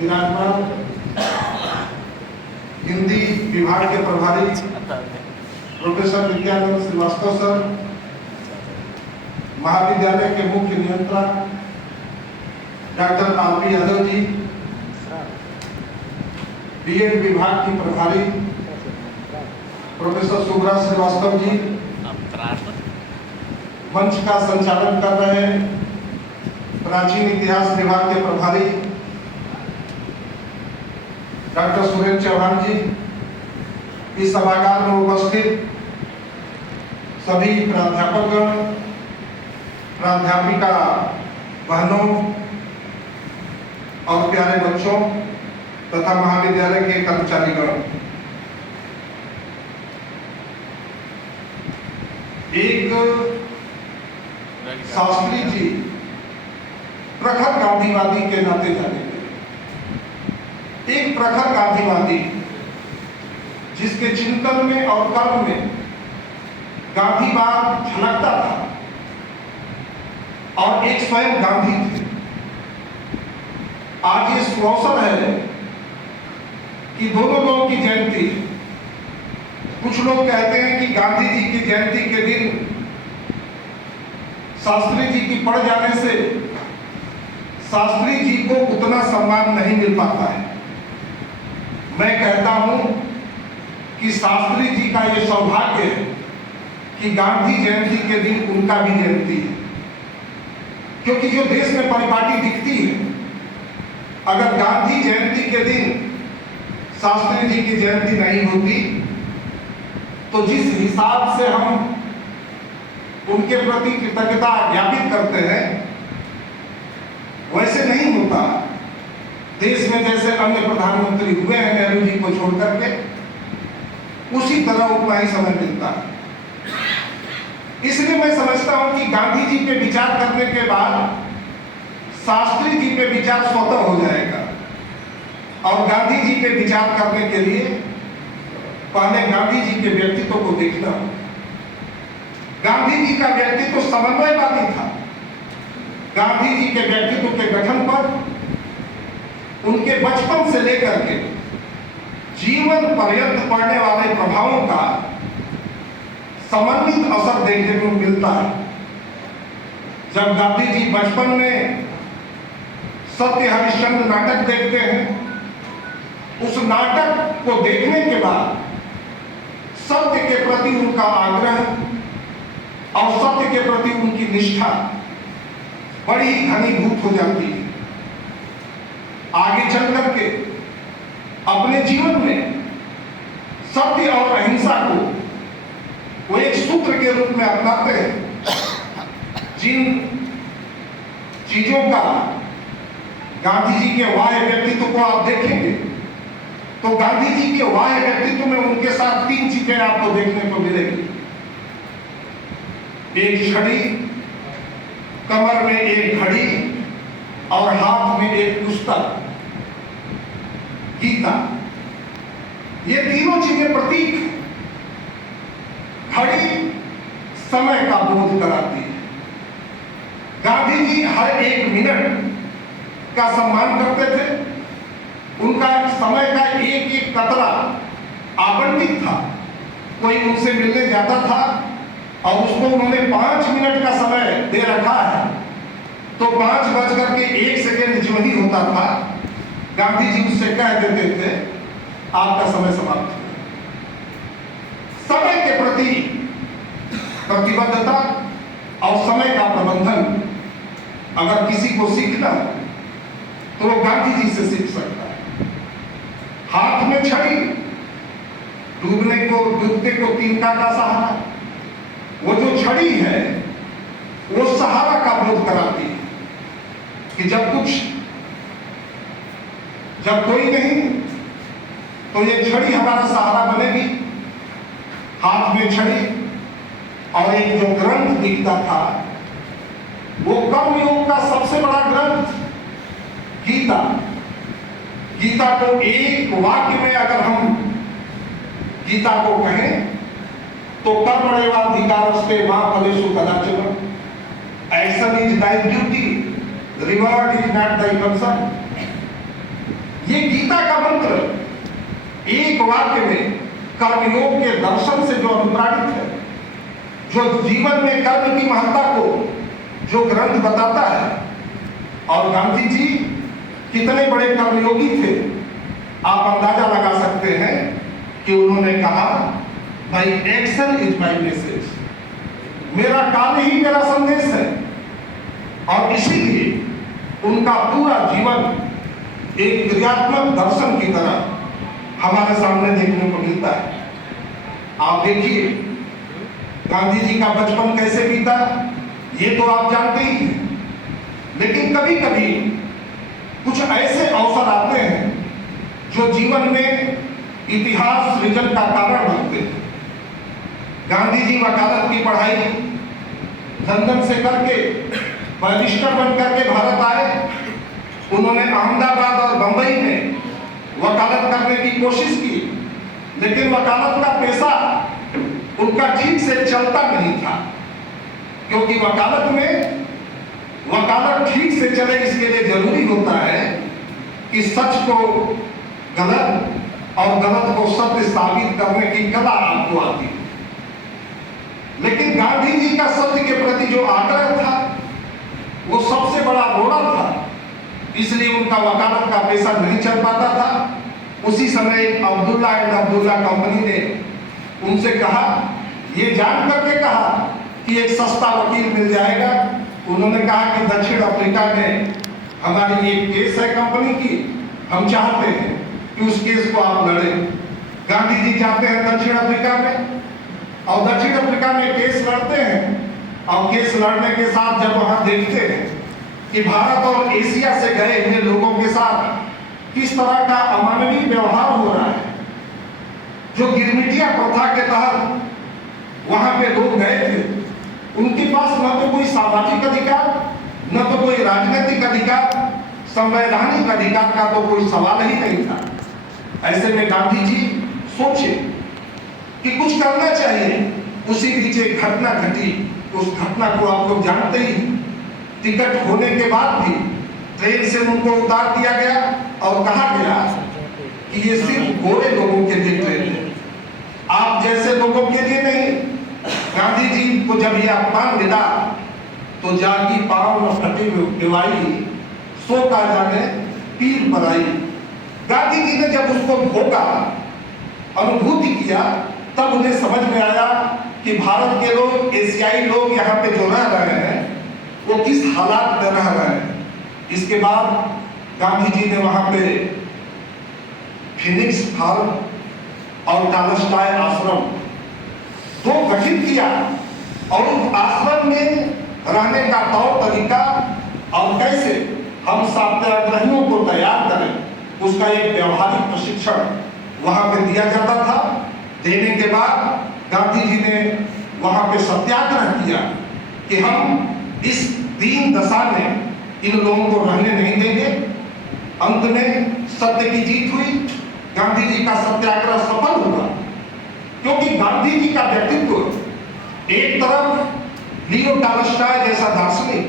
विराजमान हिंदी विभाग के प्रभारी प्रोफेसर नित्यानंद श्रीवास्तव सर, महाविद्यालय के मुख्य नियंत्रक doctor RP Yadav ji, BEd विभाग की प्रभारी प्रोफेसर सुब्रा श्रीवास्तव जी, मंच का संचालन कर रहे प्राचीन इतिहास विभाग के प्रभारी डॉक्टर सुरेंद्र चौहान जी, इस सभागार में उपस्थित सभी प्राध्यापकगण, प्राध्यापिका बहनों और प्यारे बच्चों तथा महाविद्यालय के कर्मचारीगण, एक शास्त्री जी प्रखर गांधीवादी के नाते जाने गए, एक प्रखर गांधीवादी जिसके चिंतन में और कर्म में गांधीवाद झलकता था और एक स्वयं गांधी थे। आज ये सुअवसर है कि दोनों लोगों की जयंती। कुछ लोग कहते हैं कि गांधी जी की जयंती के दिन शास्त्री जी की पड़ जाने से शास्त्री जी को उतना सम्मान नहीं मिल पाता है। मैं कहता हूं कि शास्त्री जी का यह सौभाग्य है कि गांधी जयंती के दिन उनका भी जयंती है, क्योंकि जो देश में परिपाटी दिखती है, अगर गांधी जयंती के दिन शास्त्री जी की जयंती नहीं होती तो जिस हिसाब से हम उनके प्रति कृतज्ञता ज्ञापित करते हैं वैसे नहीं होता। देश में जैसे अन्य प्रधानमंत्री हुए हैं नेहरू जी को छोड़ करके, उसी तरह उतना ही समय मिलता है। इसलिए मैं समझता हूं कि गांधी जी पे विचार करने के बाद शास्त्री जी पे विचार स्वतः हो जाएगा, और गांधी जी पे विचार करने के लिए पहले गांधी जी के व्यक्तित्व को देखना होगा। गांधी जी का व्यक्तित्व समन्वयवादी था। गांधी जी के व्यक्तित्व के गठन पर उनके बचपन से लेकर के जीवन पर्यंत पड़ने वाले प्रभावों का समन्वित असर देखने को मिलता है। जब गांधी जी बचपन में सत्य हरिश्चंद्र नाटक देखते हैं, उस नाटक को देखने के बाद सत्य के प्रति उनका आग्रह और सत्य के प्रति उनकी निष्ठा बड़ी घनीभूत हो जाती है। आगे चल करके अपने जीवन में सत्य और अहिंसा को वो एक सूत्र के रूप में अपनाते हैं। जिन चीजों का गांधी जी के बाह्य व्यक्तित्व को आप देखेंगे तो गांधी जी के बाह्य व्यक्तित्व में उनके साथ तीन चीजें आपको देखने को मिलेगी। एक छड़ी, कमर में एक घड़ी और हाथ में एक पुस्तक, गीता। ये तीनों चीजें प्रतीक हैं। घड़ी समय का बोध कराती है। गांधी जी हर एक मिनट का सम्मान करते थे। उनका समय का एक एक कतरा आवंटित था। कोई उनसे मिलने जाता था और उसको उन्होंने 5 मिनट का समय दे रखा है, तो 5:01 जो ही होता था, गांधी जी उससे कह देते थे आपका समय समाप्त हो। समय के प्रति प्रतिबद्धता और समय का प्रबंधन अगर किसी को सीखना तो वो गांधी जी से सीख सकता है। हाथ में छड़ी, डूबते को तिनका का सहारा। वो जो छड़ी है वो सहारा का बोध कराती है कि जब कोई नहीं तो ये छड़ी हमारा सहारा बनेगी। हाथ में छड़ी और एक जो ग्रंथ दिखता था वो कर्मयोग का सबसे बड़ा ग्रंथ गीता। गीता को एक वाक्य में अगर हम गीता को कहें तो कर्मण्येवाधिकारस्ते मा फलेषु कदाचन, action is thy duty, reward is not thy concern. ये गीता का मंत्र एक वाक्य में कर्मयोग के दर्शन से जो अनुप्राणित है, जो जीवन में कर्म की महत्ता को जो ग्रंथ बताता है। और गांधी जी कितने बड़े कर्मयोगी थे, आप अंदाजा लगा सकते हैं कि उन्होंने कहा, भाई एक्शन इज माई मैसेज, मेरा काम ही मेरा संदेश है। और इसीलिए उनका पूरा जीवन एक क्रियात्मक दर्शन की तरह हमारे सामने देखने को मिलता है। आप देखिए गांधी जी का बचपन कैसे बीता, ये तो आप जानते ही हैं। लेकिन कभी कभी कुछ ऐसे अवसर आते हैं जो जीवन में इतिहास सृजन का कारण बनते हैं। गांधी जी वकालत की पढ़ाई लंदन से करके बैरिस्टर बन करके भारत आए। उन्होंने अहमदाबाद और बंबई में वकालत करने की कोशिश की, लेकिन वकालत का पेशा उनका ठीक से चलता नहीं था, क्योंकि वकालत ठीक से चले इसके लिए जरूरी होता है कि सच को गलत और गलत को सत्य साबित करने की कला आपको आती है। लेकिन गांधी जी का सत्य के प्रति जो आग्रह था वो सबसे बड़ा रोड़ा था, इसलिए उनका वकालत का पेशा नहीं चल पाता था। उसी समय अब्दुल्ला एंड अब्दुल्ला कंपनी ने उनसे कहा, ये जान करके कहा कि एक सस्ता वकील मिल जाएगा। उन्होंने कहा कि दक्षिण अफ्रीका में हमारी एक केस है कंपनी की, हम चाहते हैं कि उस केस को आप लड़ें। गांधी जी जाते हैं दक्षिण अफ्रीका में और दक्षिण अफ्रीका में केस लड़ते हैं। और केस लड़ने के साथ जब वहां देखते हैं कि भारत और एशिया से गए हुए लोगों के साथ किस तरह का अमानवीय व्यवहार हो रहा है, जो गिरमिटिया प्रथा के तहत वहां पे लोग गए थे, उनके पास न तो कोई सामाजिक अधिकार, न तो कोई राजनीतिक अधिकार, संवैधानिक अधिकार का तो कोई सवाल ही नहीं था। ऐसे में गांधी जी सोचे कि कुछ करना चाहिए। उसी बीच एक घटना घटी, उस घटना को आप लोग जानते ही। टिकट होने के बाद भी ट्रेन से उनको उतार दिया गया और कहा गया कि ये सिर्फ गोरे लोगों के लिए ट्रेन है, आप जैसे लोगों के लिए नहीं। गांधी जी को जब यह अपमान मिला तो जागी पाँव न फटी दिवाई, सो का जाने पीर पर आई। गांधी जी ने जब उसको भोगा, अनुभूति किया, तब उन्हें समझ में आया कि भारत के लोग, एशियाई लोग यहाँ पे जो रह रहे हैं वो किस हालात में रह रहे हैं। इसके बाद गांधी जी ने वहां पे फिनिक्स फार्म और टालस्टाय आश्रम दो गठित किया और उस आश्रम में रहने का तौर तरीका और कैसे हम सत्याग्रहियों को तैयार करें, उसका एक व्यवहारिक प्रशिक्षण वहां पे दिया जाता था। देने के बाद गांधी जी ने वहां पे सत्याग्रह किया कि हम इस दीन दशा में इन लोगों को रहने नहीं देंगे। अंत में सत्य की जीत हुई, गांधी जी का सत्याग्रह सफल हुआ, क्योंकि गांधी जी का व्यक्तित्व एक तरफ लियो टॉल्स्टॉय जैसा दार्शनिक,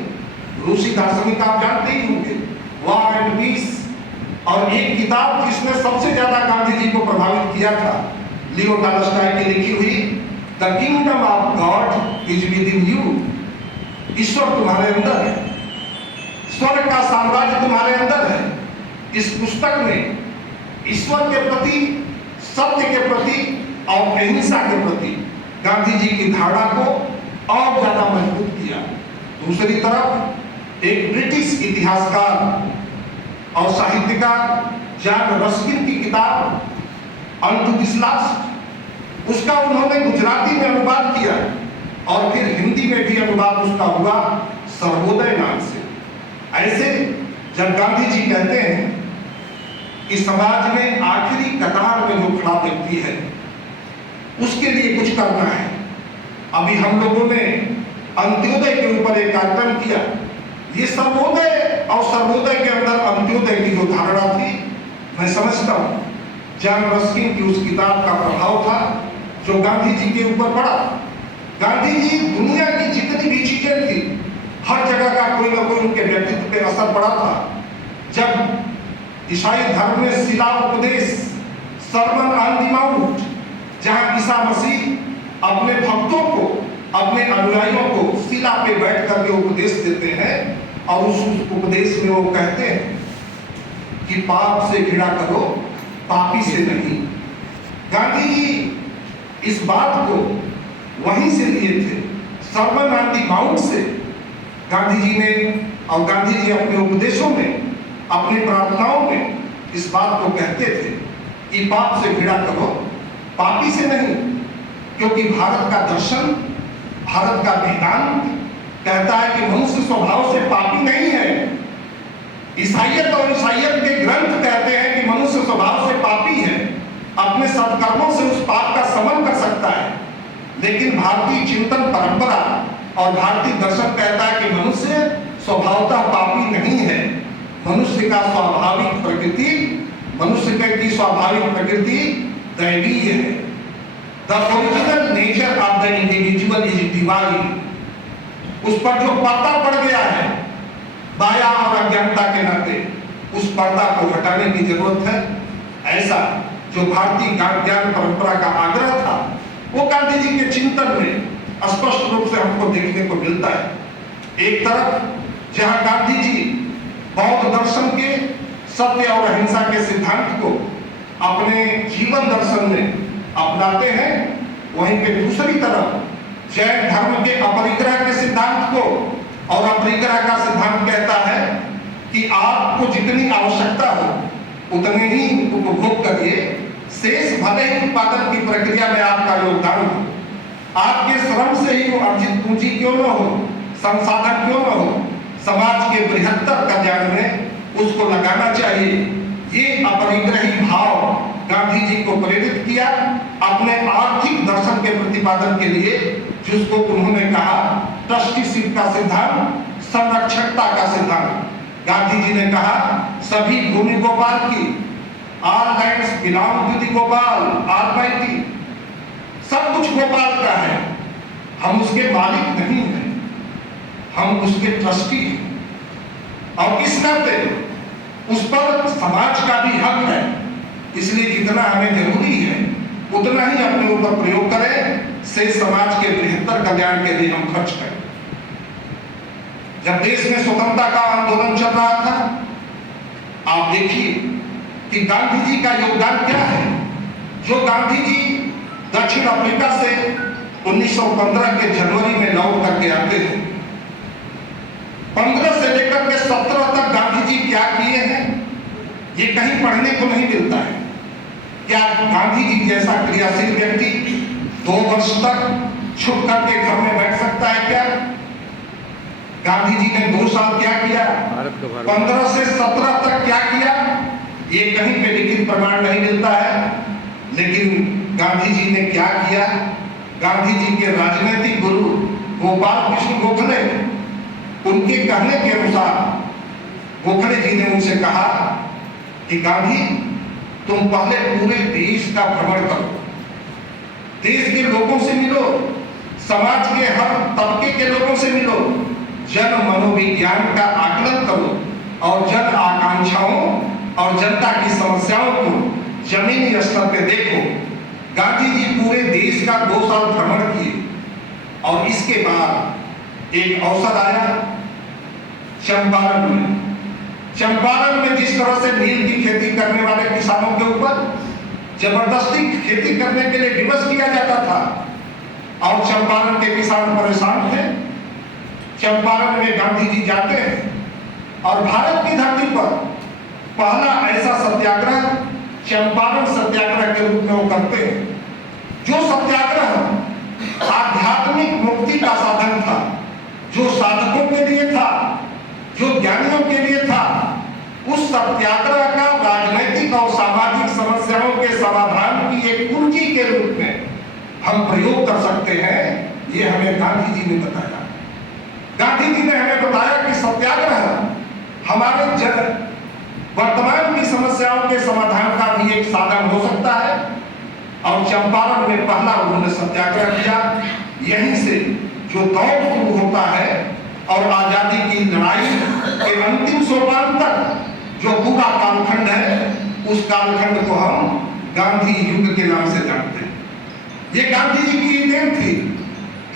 रूसी दार्शनिक आप जानते ही होंगे, वॉर एंड पीस, और एक किताब जिसने सबसे ज्यादा गांधी जी को प्रभावित किया था, लियो टॉल्स्टॉय की लिखी हुई the kingdom of God is within you. ईश्वर तुम्हारे अंदर है, स्वर्ग का साम्राज्य तुम्हारे अंदर है। इस पुस्तक में ईश्वर के प्रति, सत्य के प्रति और अहिंसा के प्रति गांधी जी की धारणा को और ज्यादा मजबूत किया। दूसरी तरफ एक ब्रिटिश इतिहासकार और साहित्यकार जॉन रस्किन की किताब अनटू दिस लास्ट, उसका उन्होंने गुजराती में अनुवाद किया और फिर हिंदी में भी अनुवाद उसका हुआ सर्वोदय नाम से। ऐसे जब गांधी जी कहते हैं कि समाज में आखिरी कतार में जो खड़ा व्यक्ति है उसके लिए कुछ करना है। अभी हम लोगों ने अंत्योदय के ऊपर एक कार्यक्रम किया। ये सर्वोदय और सर्वोदय के अंदर अंत्योदय की जो धारणा थी, मैं समझता हूँ जॉन रस्किन की उस किताब का प्रभाव था जो गांधी जी के ऊपर पड़ा। गांधी जी दुनिया की जितनी भी चीजें थी, हर जगह का कोई ना कोई उनके व्यक्तित्व पे असर पड़ा था। जब ईसाई धर्म में शिला उपदेश, सर्मन ऑन द माउंट, जहां ईसा मसीह अपने भक्तों को, अपने अनुयायियों को शिला पे बैठ करके उपदेश देते हैं और उस उपदेश में वो कहते हैं कि पाप से घृणा करो, पापी से नहीं। गांधी जी इस बात को वहीं से लिए थे, सर्मन ऑन द माउंट से। गांधी जी ने और गांधी जी अपने उपदेशों में, अपनी प्रार्थनाओं में इस बात को कहते थे कि पाप से घृणा करो, पापी से नहीं। क्योंकि भारत का दर्शन, भारत का वेदांत कहता है कि मनुष्य स्वभाव से पापी नहीं है। ईसाइयत और ईसाइयत के ग्रंथ कहते हैं कि मनुष्य स्वभाव से पापी है, अपने सत्कर्मों से उस पाप का शमन कर सकता है। लेकिन भारतीय चिंतन परंपरा और भारतीय दर्शन कहता है कि मनुष्य स्वभावतः पापी नहीं है। मनुष्य का स्वाभाविक प्रकृति, मनुष्य की स्वाभाविक प्रकृति दैवीय है। The original nature of the individual is divine. उस पर जो पर्दा पड़ गया है माया और अज्ञानता के नाते, उस पर्दा को हटाने की जरूरत है। ऐसा जो भारतीय ज्ञान परंपरा का आग्रह था, वो गांधी जी के चिंतन में स्पष्ट रूप से हमको देखने को मिलता है। एक तरफ जहां गांधी जी बौद्ध दर्शन के सत्य और अहिंसा के सिद्धांत को अपने जीवन दर्शन में अपनाते हैं, वहीं पे दूसरी तरफ जैन धर्म के अपरिग्रह के सिद्धांत को, और अपरिग्रह का सिद्धांत कहता है कि आपको जितनी आवश्यकता हो उतने ही उपभोग करिए, शेष भले ही उत्पादन की प्रक्रिया में आपका योगदान हो। आपके श्रम से ही वो अर्जित पूंजी क्यों न हो, संसाधन क्यों न हो, समाज के बृहत्तर कल्याण में उसको लगाना चाहिए। ये अपरिग्रही भाव गांधी जी को प्रेरित किया अपने आर्थिक दर्शन के प्रतिपादन के लिए, जिसको उन्होंने कहा ट्रस्टीशिप का सिद्धांत, संरक्षकता का सिद्धांत। गांधी जी ने कहा सभी भूमि गोपाल की, all lands belong to the Gopal almighty. सब कुछ गोपाल का है, हम उसके मालिक नहीं हैं, हम उसके ट्रस्टी हैं। और इस नाते उस पर समाज का भी हक है, इसलिए जितना हमें जरूरी है उतना ही अपने ऊपर प्रयोग करें, से समाज के बृहत्तर कल्याण के लिए हम खर्च करें। जब देश में स्वतंत्रता का आंदोलन चल रहा था, आप देखिए कि गांधी जी का योगदान क्या है। जो गांधी जी दक्षिण अफ्रीका से 1915 के जनवरी में लौट करके आते हैं, 15 से लेकर के 17 तक गांधी जी क्या किए हैं, ये कहीं पढ़ने को नहीं मिलता है। क्या गांधी जी जैसा क्रियाशील व्यक्ति 2 वर्ष तक छुप करके घर में बैठ सकता है क्या? गांधी जी ने 2 साल क्या किया, 15 से 17 तक क्या किया, ये कहीं पे लिखित प्रमाण नहीं मिलता है। लेकिन गांधी जी ने क्या किया, गांधी जी के राजनीतिक गुरु गोपाल कृष्ण गोखले, उनके कहने के अनुसार गोखले जी ने उनसे कहा कि गांधी तुम पहले पूरे देश का भ्रमण करो, देश के लोगों से मिलो, समाज के हर तबके के लोगों से मिलो, जन मनोविज्ञान का आकलन करो और जन आकांक्षाओं और जनता की समस्याओं को जमीनी स्तर पे देखो। गांधी जी पूरे देश का 2 साल भ्रमण किए और इसके बाद एक अवसर आया चंपारण में। चंपारण में जिस तरह से नील की खेती करने वाले किसानों के ऊपर जबरदस्ती खेती करने के लिए विवश किया जाता था और चंपारण के किसान परेशान थे। चंपारण में गांधी जी जाते हैं और भारत की धरती पर पहला ऐसा सत्याग्रह चंपारण सत्याग्रह के रूप में वो करते हैं। जो सत्याग्रह आध्यात्मिक मुक्ति का साधन था, जो साधकों के लिए था, जो ज्ञानियों के लिए था, उस सत्याग्रह का राजनीतिक और सामाजिक समस्याओं के समाधान की एक कुंजी के रूप में हम प्रयोग कर सकते हैं। ये हमें गांधी जी ने बताया। गांधी जी ने हमें बताया कि सत्याग्रह हमारे वर्तमान की समस्याओं के समाधान का भी एक साधन हो सकता है। और चंपारण में पहला उन्होंने सत्याग्रह किया। यहीं से जो दौर शुरू होता है और आजादी की लड़ाई के अंतिम सोपान तक जो पूरा कालखंड है, कालखंड को हम गांधी युग के नाम से जानते हैं। ये गांधी जी की देन थी।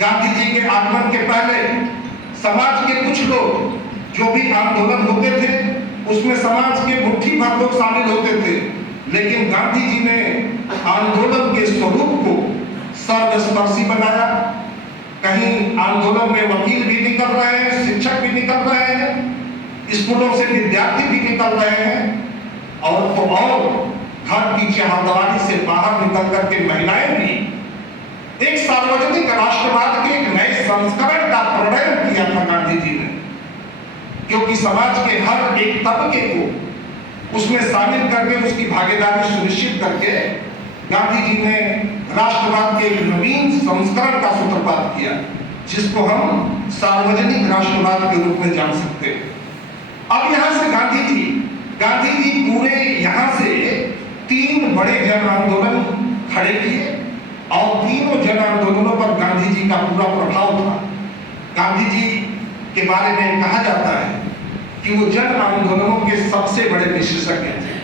गांधी जी के आगमन के पहले समाज के कुछ लोग, जो भी आंदोलन होते थे उसमें समाज के मुट्ठी भर लोग शामिल होते थे, लेकिन गांधी जी ने आंदोलन के स्वरूप को सर्वस्पर्शी बनाया। कहीं आंदोलन में वकील भी निकल रहे हैं, शिक्षक भी निकल रहे हैं, स्कूलों से विद्यार्थी भी निकल रहे हैं, और तो और घर की चारदीवारी से बाहर निकल करके महिलाएं भी एक सार्वजनिक राष्ट्रवाद के एक नए संस्करण का प्रणयन किया था गांधी जी ने। क्योंकि समाज के हर एक तबके को उसमें शामिल करके उसकी भागीदारी सुनिश्चित करके गांधी जी ने राष्ट्रवाद के एक नवीन संस्करण का सूत्रपात किया, जिसको हम सार्वजनिक राष्ट्रवाद के रूप में जान सकते हैं। अब यहां से गांधी जी पूरे यहां से 3 बड़े जन आंदोलन खड़े किए, और तीनों जन आंदोलनों पर गांधी जी का पूरा प्रभाव था। गांधी जी के बारे में कहा जाता है कि वो जन आंदोलनों के सबसे बड़े विशेषज्ञ थे।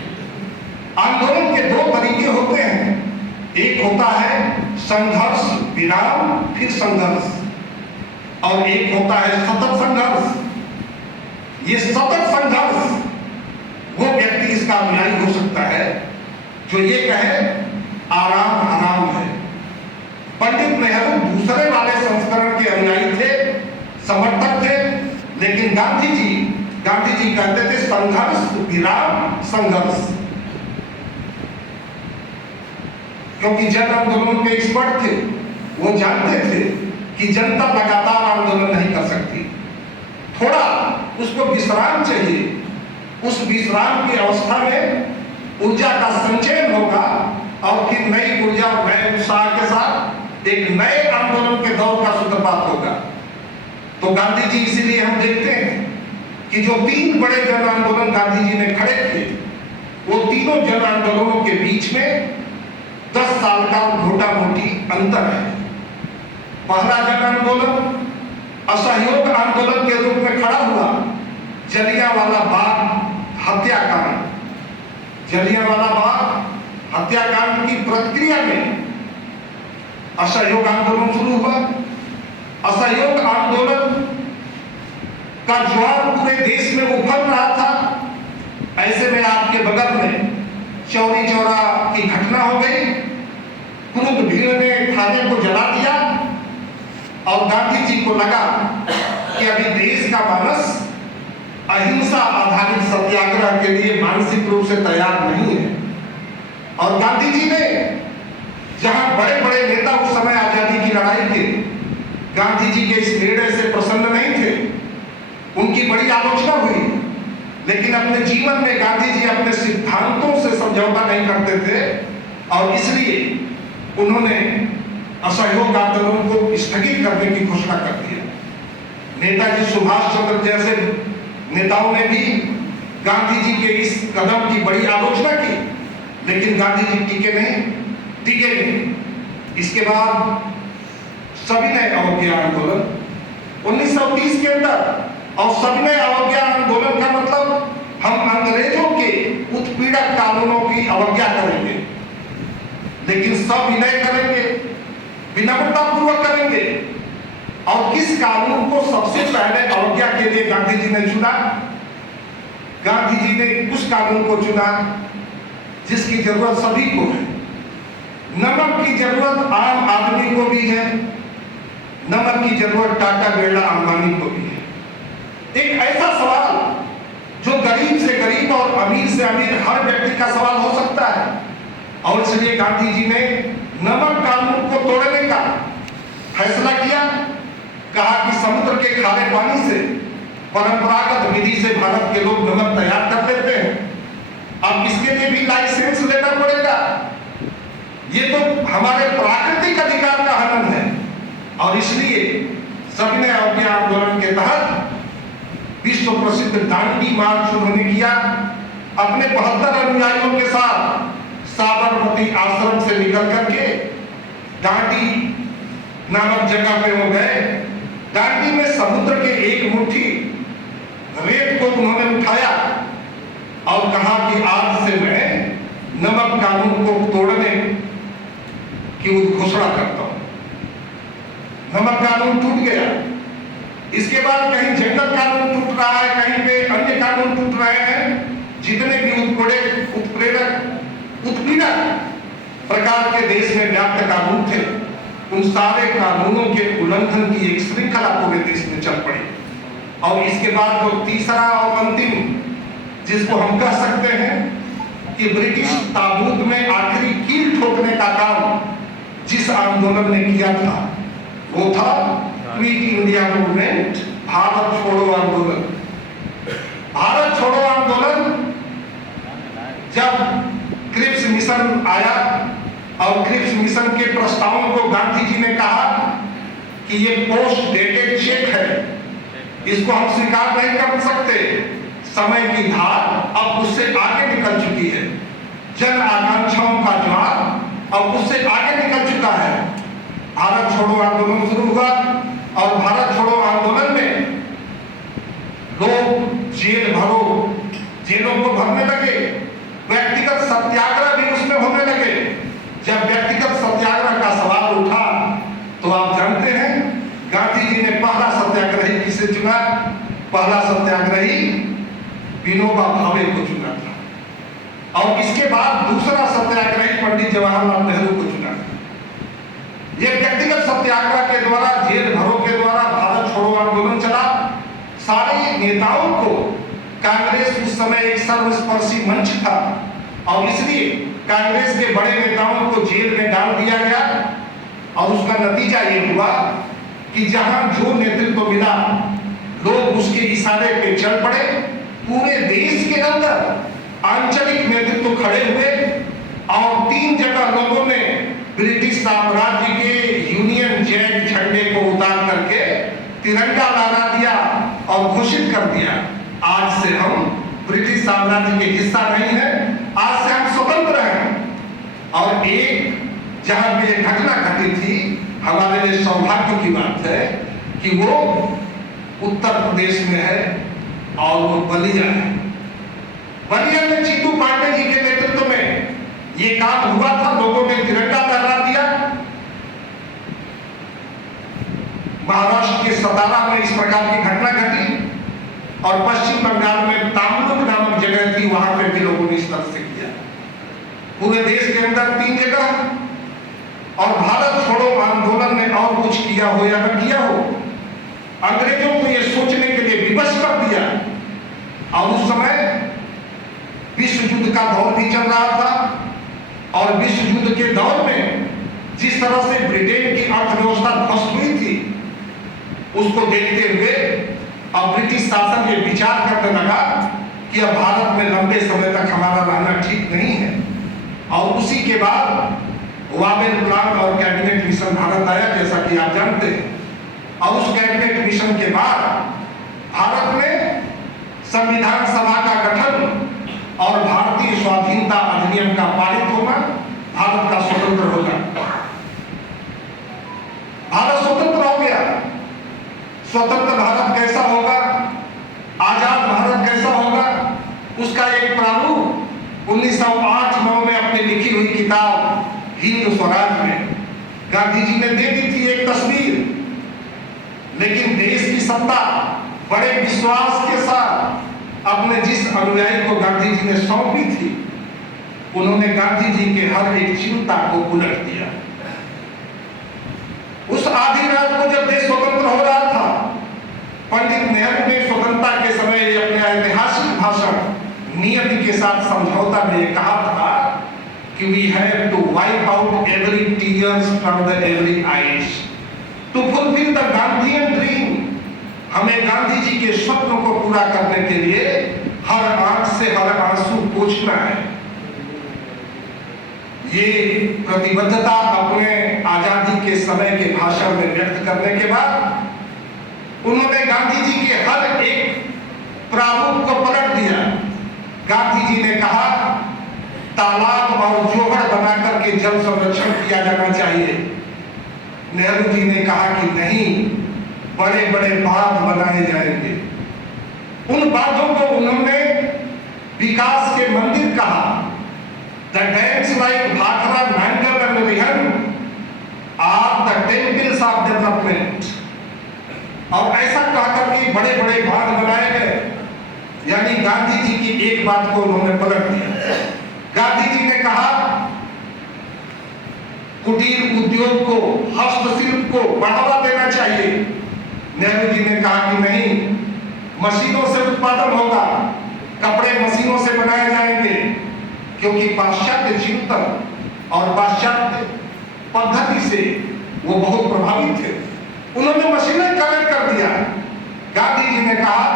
आंदोलन के 2 तरीके होते हैं, एक होता है संघर्ष विराम फिर संघर्ष, और एक होता है सतत संघर्ष। ये सतत संघर्ष वो व्यक्ति इसका अनुयायी हो सकता है जो ये कहे आराम आराम है। पंडित नेहरू दूसरे वाले संस्करण के अनुयायी थे, समर्थक थे, लेकिन गांधी जी कहते थे संघर्ष विराम संघर्ष। क्योंकि जन आंदोलन के एक्सपर्ट थे, वो जानते थे कि जनता लगातार आंदोलन नहीं कर सकती, थोड़ा उसको विश्राम चाहिए। उस विश्राम की अवस्था में ऊर्जा का संचयन होगा, और फिर नई ऊर्जा और नए उत्साह के साथ एक नए आंदोलन के दौर का सूत्रपात होगा। तो गांधी जी, इसीलिए हम देखते हैं कि जो 3 बड़े जन आंदोलन गांधी जी ने खड़े किए, वो तीनों जन आंदोलनों के बीच में 10 साल का मोटा मोटी अंतर है। पहला जन आंदोलन असहयोग आंदोलन के रूप में खड़ा हुआ जलियांवाला बाग हत्याकांड। जलियांवाला बाग हत्याकांड की प्रक्रिया में असहयोग आंदोलन शुरू हुआ। असहयोग आंदोलन का ज्वार पूरे देश में उभर रहा था। ऐसे में आपके बगल में चौरी चौरा की घटना हो गई, क्रुद्ध भीड़ ने थाने को जला दिया, और गांधी जी को लगा कि अभी देश का मानस अहिंसा आधारित सत्याग्रह के लिए मानसिक रूप से तैयार नहीं है। और गांधी जी ने, जहां बड़े बड़े नेता उस समय आजादी की लड़ाई के गांधी जी के इस निर्णय से प्रसन्न नहीं थे, उनकी बड़ी आलोचना हुई, लेकिन अपने जीवन में गांधी जी अपने सिद्धांतों से समझौता नहीं करते थे, और इसलिए उन्होंने असहयोग आंदोलन को स्थगित करने की घोषणा कर दिया। नेताजी सुभाष चंद्र जैसे नेताओं ने भी गांधी जी के इस कदम की बड़ी आलोचना की, लेकिन गांधी जी टिके नहीं। इसके बाद सविनय अवज्ञा आंदोलन 1930 के अंदर, और सविनय अवज्ञा आंदोलन का मतलब हम अंग्रेजों के उत्पीड़क कानूनों की अवज्ञा करेंगे, लेकिन सविनय करेंगे, विनम्रता पूर्वक करेंगे। और किस कानून को सबसे पहले अवज्ञा के लिए गांधी जी ने चुना? गांधी जी ने उस कानून को चुना जिसकी जरूरत सभी को है। नमक की जरूरत आम आदमी को भी है, नमक की जरूरत टाटा बिरला अंबानी को भी है। एक ऐसा सवाल जो गरीब से गरीब और अमीर से अमीर हर व्यक्ति का सवाल हो सकता है, और इसलिए गांधी जी ने नमक कानून को तोड़ने का फैसला किया। कहा कि समुद्र के खारे पानी से परंपरागत विधि से भारत के लोग नमक तैयार कर लेते हैं, अब इसके लिए भी लाइसेंस लेना पड़ेगा। ये तो हमारे प्राकृतिक अधिकार का हनन है। और इसलिए सविनय अवज्ञा आंदोलन के तहत विश्व प्रसिद्ध दांडी मार्च उन्होंने किया। अपने 72 अनुयायियों के साथ साबरमती आश्रम से निकल करके दांडी नामक जगह पे हो गए। दांडी में समुद्र के एक मुट्ठी रेत को उन्होंने उठाया और कहा कि आज से मैं नमक कानून टूट गया। इसके बाद कहीं जंगल कानून टूट रहा है, कहीं पे अन्य कानून टूट रहे हैं। जितने भी उत्पीड़क प्रकार के देश में व्याप्त कानून थे, उन सारे कानूनों के उल्लंघन की एक श्रृंखला पूरे देश में चल पड़ी। और इसके बाद जो तीसरा और अंतिम जिसको हम कह सकते हैं कि ब्रिटिश ताबूत में आखिरी कील ठोकने का काम जिस आंदोलन ने किया था, वो था क्विट इंडिया मूवमेंट, भारत छोड़ो आंदोलन। भारत छोड़ो आंदोलन जब क्रिप्स मिशन आया और क्रिप्स मिशन के प्रस्तावों को गांधी जी ने कहा कि ये पोस्ट डेटेड चेक है, इसको हम स्वीकार नहीं कर सकते। समय की धार अब उससे आगे निकल चुकी है, जन आकांक्षाओं का ज्वार अब उससे आगे निकल चुका है। भारत छोड़ो आंदोलन शुरू हुआ और भारत छोड़ो आंदोलन में लोग जेलों को भरने लगे, व्यक्तिगत सत्याग्रह भी उसमें होने लगे। जब व्यक्तिगत सत्याग्रह का सवाल उठा तो आप जानते हैं गांधी जी ने पहला सत्याग्रही किसे चुना? पहला सत्याग्रही विनोबा भावे को चुना था और इसके बाद दूसरा सत्याग्रही पंडित जवाहरलाल नेहरू को चुना। ये व्यक्तिगत सत्याग्रह के द्वारा, जेल भरों के द्वारा भारत छोड़ो आंदोलन चला। सारे नेताओं को कांग्रेस उस समय एक सर्वस्पर्शी मंच था और इसलिए कांग्रेस के बड़े नेताओं को जेल में डाल दिया गया और उसका नतीजा ये हुआ कि जहां जो नेतृत्व मिला लोग उसके इशारे पे चल पड़े। पूरे देश के अंदर आंचलिक नेतृत्व खड़े हुए और 3 जगह लोगों ने ब्रिटिश साम्राज्य के यूनियन जैक झंडे को उतार करके तिरंगा लहरा दिया और घोषित कर दिया, आज से हम ब्रिटिश साम्राज्य के हिस्सा नहीं है, आज से हम स्वतंत्र हैं। और एक जहां पे घटना घटी थी, हमारे लिए सौभाग्य की बात है कि वो उत्तर प्रदेश में है और वो बलिया है। बलिया में चीतू पांडे जी के नेतृत्व में ये काम हुआ था, लोगों ने तिरंगा लहरा दिया। महाराष्ट्र के सतारा में इस प्रकार की घटना घटी और पश्चिम बंगाल में तामलुक नामक जगह थी, वहां पे भी लोगों ने इस तरह से किया। पूरे देश के अंदर 3 जगह। और भारत छोड़ो आंदोलन ने और कुछ किया हो या न किया हो, अंग्रेजों को यह सोचने के लिए विवश कर दिया। और उस समय विश्व युद्ध का दौर भी चल रहा था और विश्व युद्ध के दौर में जिस तरह से ब्रिटेन की अर्थव्यवस्था ध्वस्त हुई थी, उसको देखते हुए अब ब्रिटिश शासन ये विचार करने लगा कि अब भारत में लंबे समय तक हमारा रहना ठीक नहीं है। और उसी के बाद वावेल प्लान और कैबिनेट मिशन भारत आया, जैसा कि आप जानते हैं। और उस कैबिनेट मिशन के बाद भारत में संविधान सभा का गठन और भारतीय स्वाधीनता अधिनियम का पारित होना, भारत का स्वतंत्र होना। भारत स्वतंत्र हो गया। स्वतंत्र भारत कैसा होगा, आजाद भारत कैसा होगा, उसका एक प्रारूप 1908-9 में अपनी लिखी हुई किताब हिंद स्वराज में गांधी जी ने दे दी थी एक तस्वीर। लेकिन देश की सत्ता बड़े विश्वास के साथ अपने जिस अनुयायी को गांधी जी ने सौंपी थी, उन्होंने गांधी जी के हर एक चिंता को उलट दिया। उस आधी रात को जब देश स्वतंत्र हो रहा था, पंडित नेहरू ने स्वतंत्रता के समय अपने ऐतिहासिक भाषण नियति के साथ समझौता में कहा था कि we have to wipe out every tears from the every eyes to fulfill the Gandhian dream। हमें गांधी जी के स्वप्नों को पूरा करने के लिए हर आंख से हर आंसू पोंछना है। ये प्रतिबद्धता अपने आजादी के समय के भाषण में व्यक्त करने के बाद उन्होंने गांधी जी के हर एक प्रारूप को पलट दिया। गांधी जी ने कहा तालाब और जोहड़ बना करके जल संरक्षण किया जाना चाहिए। नेहरू जी ने कहा कि नहीं, बड़े बड़े बांध बनाए जाएंगे। उन बांधों को उन्होंने विकास के मंदिर कहा। The dams like Bhakra, Nangal and Rihan are the temples of development, और ऐसा कहकर के बड़े बड़े बांध बनाए गए। यानी गांधी जी की एक बात को उन्होंने पलट दिया। गांधी जी ने कहा कुटीर उद्योग को, हस्तशिल्प को बढ़ावा देना चाहिए। नेहरू जी ने कहा कि नहीं, मशीनों से उत्पादन होगा, कपड़े मशीनों से बनाए जाएंगे, क्योंकि पाश्चात्य चिंतन और पाश्चात्य पद्धति से वो बहुत प्रभावित थे। उन्होंने मशीनें कनेक्ट कर दिया। गांधी जी ने कहा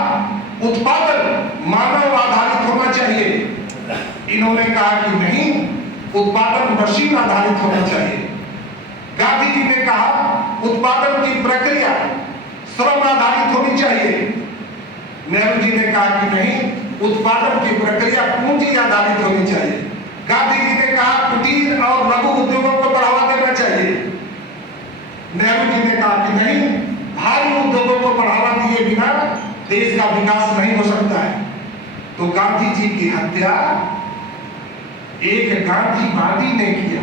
उत्पादन मानव आधारित होना चाहिए। इन्होंने कहा कि नहीं, उत्पादन मशीन आधारित होना चाहिए। गांधी जी ने कहा उत्पादन की प्रक्रिया श्रम आधारित होनी चाहिए। नेहरू जी ने कहा कि नहीं, उत्पादन की प्रक्रिया पूंजी आधारित होनी चाहिए। गांधी जी ने कहा कुटीर और लघु उद्योगों को बढ़ावा देना चाहिए। नेहरू जी ने कहा कि नहीं, भारी उद्योगों को बढ़ावा दिए बिना देश का विकास नहीं हो सकता है। तो गांधी जी की हत्या एक गांधीवादी ने किया।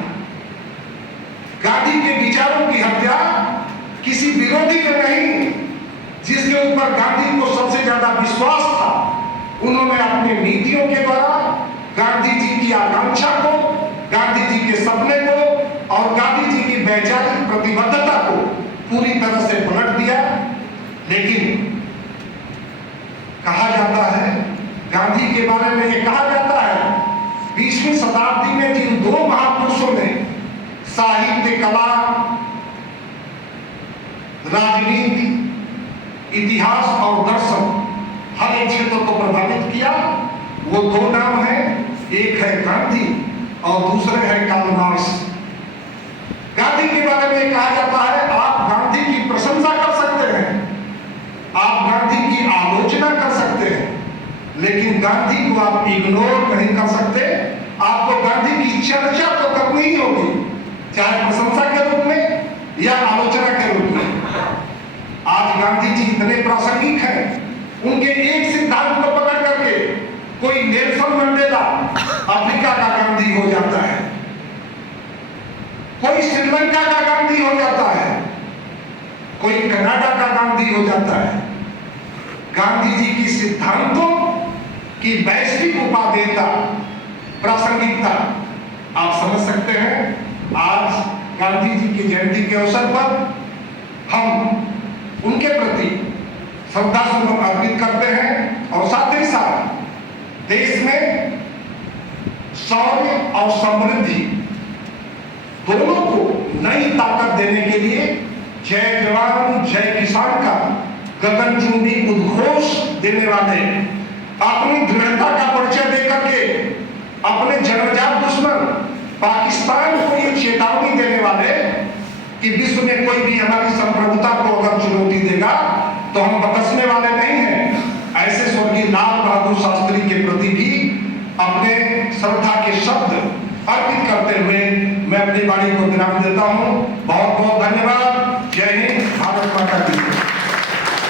गांधी के विचारों की हत्या किसी विरोधी ने नहीं, जिसके ऊपर गांधी को सबसे ज्यादा विश्वास था। उन्होंने अपनी नीतियों के द्वारा गांधी जी की आकांक्षा को, गांधी जी के सपने को और गांधी जी की वैचारिक प्रतिबद्धता को पूरी तरह से पलट दिया। लेकिन कहा जाता है, गांधी के बारे में ये कहा जाता है, 20वीं शताब्दी में जिन दो महापुरुषों ने साहित्य, कला, राजनीति, इतिहास और दर्शन हर एक क्षेत्र को प्रभावित किया, वो दो नाम हैं। एक है गांधी और दूसरे है कार्ल मार्क्स। गांधी के बारे में कहा जाता है, आप गांधी की प्रशंसा कर सकते हैं, आप गांधी की आलोचना कर सकते हैं, लेकिन गांधी को आप इग्नोर नहीं कर सकते। आपको गांधी की चर्चा तो करनी ही होगी, चाहे प्रशंसा के रूप में या आलोचना के रूप में। आज गांधी जी इतने प्रासंगिक हैं, उनके एक सिद्धांत को पकड़ करके कोई नेल्सन मंडेला अफ्रीका का गांधी हो जाता है, कोई श्रीलंका का गांधी हो जाता है, कोई कनाडा का गांधी हो जाता है। गांधी जी की सिद्धांतों की वैश्विक उपादेयता, प्रासंगिकता आप समझ सकते हैं। आज गांधी जी की जयंती के अवसर पर हम उनके प्रति श्रद्धासुमन अर्पित करते हैं और साथ ही साथ देश में शौर्य और समृद्धि दोनों को नई ताकत देने के लिए जय जवान जय किसान का गगनचुंबी उद्घोष देने वाले, अपनी दृढ़ता का परिचय देकर के अपने जन्मजात दुश्मन पाकिस्तान को ये चेतावनी देने वाले कि विश्व में कोई भी हमारी संप्रभुता को अगर चुनौती देगा तो हम बकसने वाले नहीं हैं। ऐसे स्वर्गीय लाल बहादुर शास्त्री के प्रति भी अपने श्रद्धा के शब्द अर्पित करते हुए मैं अपनी वाणी को विराम देता हूं। बहुत बहुत धन्यवाद। जय हिंद, भारत माता की।